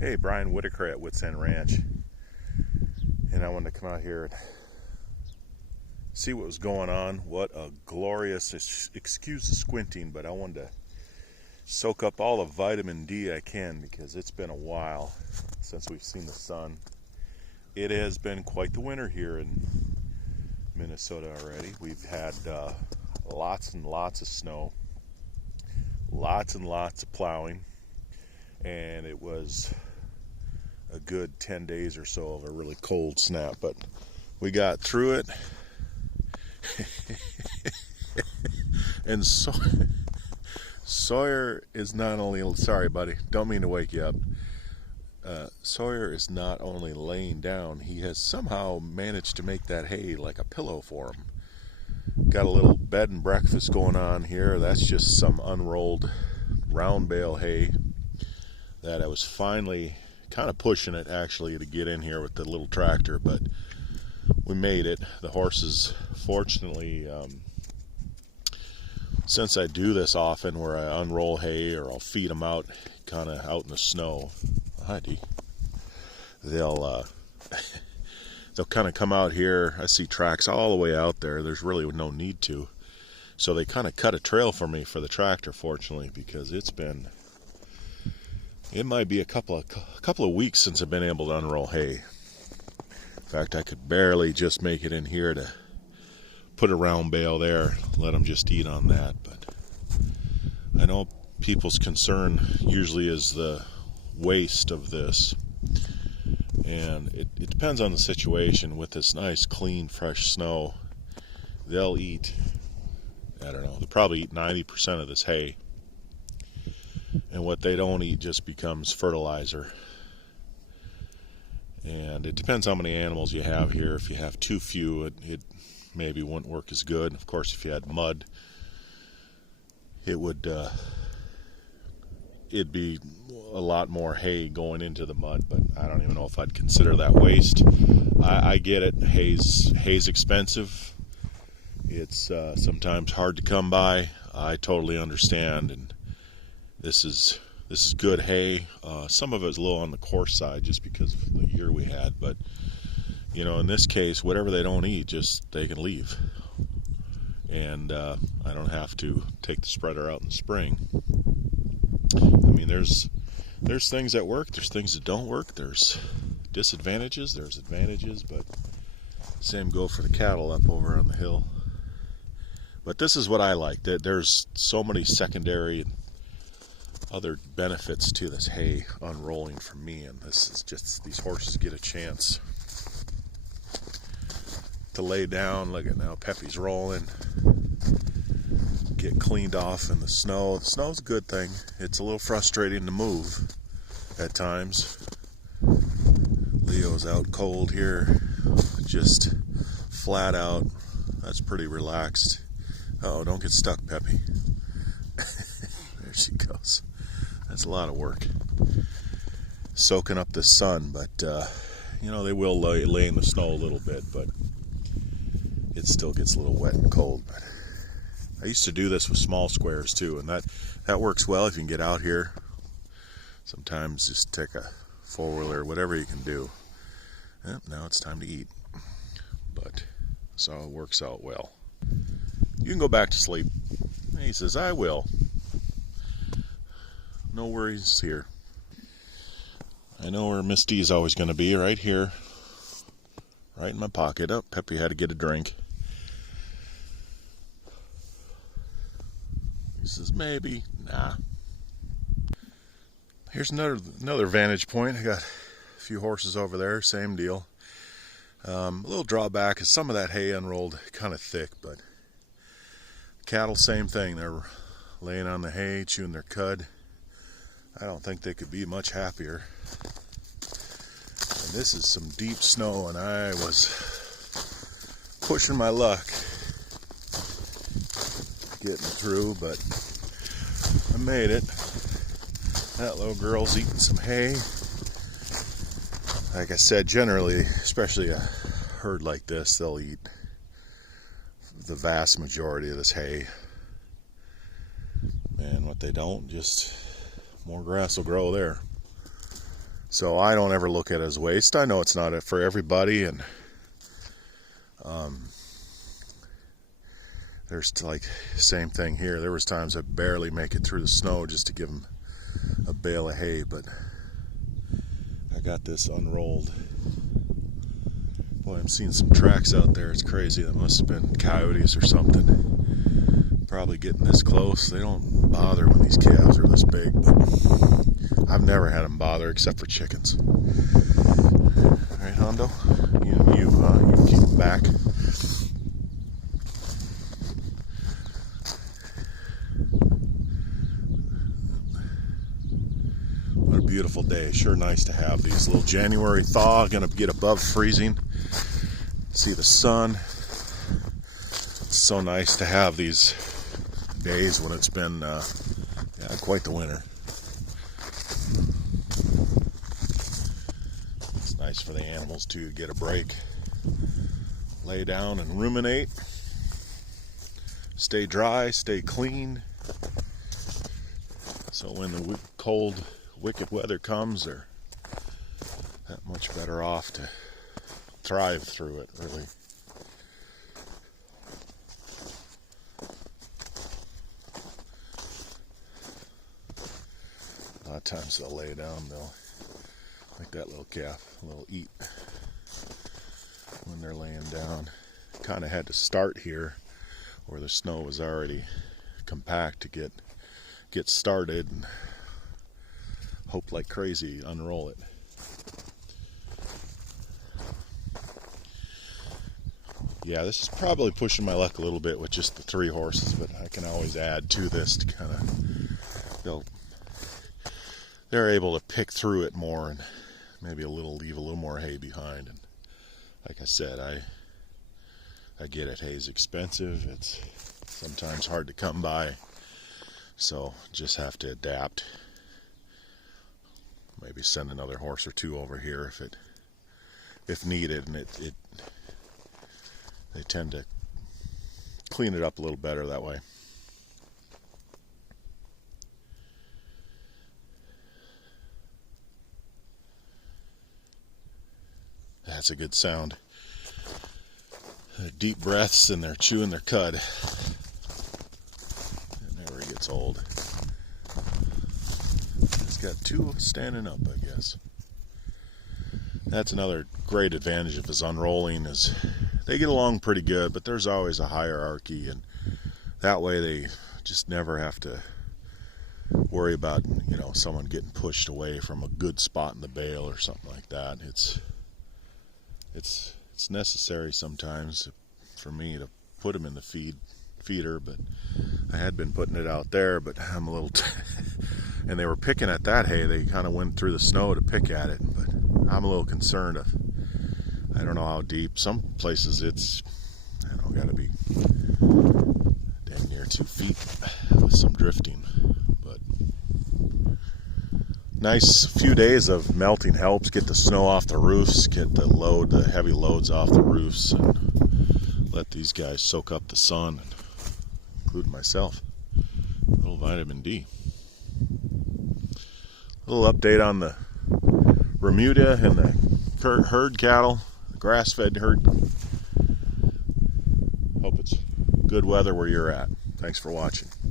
Hey, Brian Whitaker at Wits End Ranch, and I wanted to come out here and see what was going on. What a glorious, excuse the squinting, but I wanted to soak up all the vitamin D I can because it's been a while since we've seen the sun. It has been quite the winter here in Minnesota already. We've had lots and lots of snow, lots and lots of plowing, and it was a good 10 days or so of a really cold snap, but we got through it. And so Sawyer is not only, sorry buddy, don't mean to wake you up. Sawyer is not only laying down, he has somehow managed to make that hay like a pillow for him. Got a little bed and breakfast going on here. That's just some unrolled round bale hay that I was finally kind of pushing it actually to get in here with the little tractor, but we made it. The horses, fortunately, since I do this often where I unroll hay or I'll feed them out kind of out in the snow, they'll kind of come out here. I see tracks all the way out there. There's really no need to, so they kind of cut a trail for me for the tractor, fortunately, because it might be a couple of weeks since I've been able to unroll hay. In fact, I could barely just make it in here to put a round bale there, let them just eat on that. But I know people's concern usually is the waste of this, and it depends on the situation. With this nice, clean, fresh snow, they'll eat, I don't know, they'll probably eat 90% of this hay. And what they don't eat just becomes fertilizer. And it depends how many animals you have here. If you have too few, it maybe wouldn't work as good. Of course, if you had mud, it'd be a lot more hay going into the mud, but I don't even know if I'd consider that waste. I get it. Hay's expensive. It's sometimes hard to come by. I totally understand, and this is good hay. Some of it's a little on the coarse side just because of the year we had, but you know, in this case, whatever they don't eat, just they can leave, and I don't have to take the spreader out in the spring. I mean, there's things that work, there's things that don't work, there's disadvantages, there's advantages, but same go for the cattle up over on the hill. But this is what I like. There's so many secondary other benefits to this hay unrolling for me, and this is just, these horses get a chance to lay down. Look at now, Peppy's rolling, get cleaned off in the snow. The snow's a good thing. It's a little frustrating to move at times. Leo's out cold here, just flat out. That's pretty relaxed. Uh-oh, don't get stuck, Peppy. There she goes. That's a lot of work, soaking up the sun, but you know, they will lay in the snow a little bit, but it still gets a little wet and cold. But I used to do this with small squares too, and that works well if you can get out here. Sometimes just take a four-wheeler, whatever you can do. Yep, now it's time to eat, but so it works out well. You can go back to sleep. And he says, I will. No worries here. I know where Miss D is always going to be, right here. Right in my pocket. Oh, Peppy had to get a drink. He says, maybe. Nah. Here's another vantage point. I got a few horses over there. Same deal. A little drawback is some of that hay unrolled kind of thick, but cattle, same thing. They're laying on the hay, chewing their cud. I don't think they could be much happier. And this is some deep snow, and I was pushing my luck getting through, but I made it. That little girl's eating some hay. Like I said, generally, especially a herd like this, they'll eat the vast majority of this hay. And what they don't, just more grass will grow there. So I don't ever look at it as waste. I know it's not for everybody, and there's like same thing here. There was times I barely make it through the snow just to give them a bale of hay, but I got this unrolled. Boy, I'm seeing some tracks out there. It's crazy. That must have been coyotes or something. Probably getting this close. They don't bother when these calves are this big, but I've never had them bother except for chickens. Right, Hondo? You keep them back. What a beautiful day. Sure nice to have these. Little January thaw, gonna get above freezing. See the sun. It's so nice to have these days when it's been quite the winter. It's nice for the animals to get a break, lay down and ruminate, stay dry, stay clean, so when the cold, wicked weather comes, they're that much better off to thrive through it, really. A lot of times they'll lay down, they'll, like that little calf, they'll eat when they're laying down. Kind of had to start here where the snow was already compact to get started, and hope like crazy unroll it. Yeah, this is probably pushing my luck a little bit with just the 3 horses, but I can always add to this to kind of, they're able to pick through it more and maybe leave a little more hay behind. And like I said, I get it. Hay's expensive. It's sometimes hard to come by, so just have to adapt. Maybe send another horse or 2 over here if needed, and they tend to clean it up a little better that way. That's a good sound. They're deep breaths and they're chewing their cud. It never gets old. It's got 2 standing up, I guess. That's another great advantage of his unrolling is they get along pretty good, but there's always a hierarchy, and that way they just never have to worry about, someone getting pushed away from a good spot in the bale or something like that. It's necessary sometimes for me to put them in the feeder, but I had been putting it out there, but I'm a little and they were picking at that hay. They kind of went through the snow to pick at it, but I'm a little concerned. I don't know how deep. Some places it's, gotta be dang near 2 feet with some drifting. But nice few days of melting helps get the snow off the roofs, get the heavy loads off the roofs, and let these guys soak up the sun, including myself. A little vitamin D. A little update on the Bermuda and the herd cattle, the grass-fed herd. Hope it's good weather where you're at. Thanks for watching.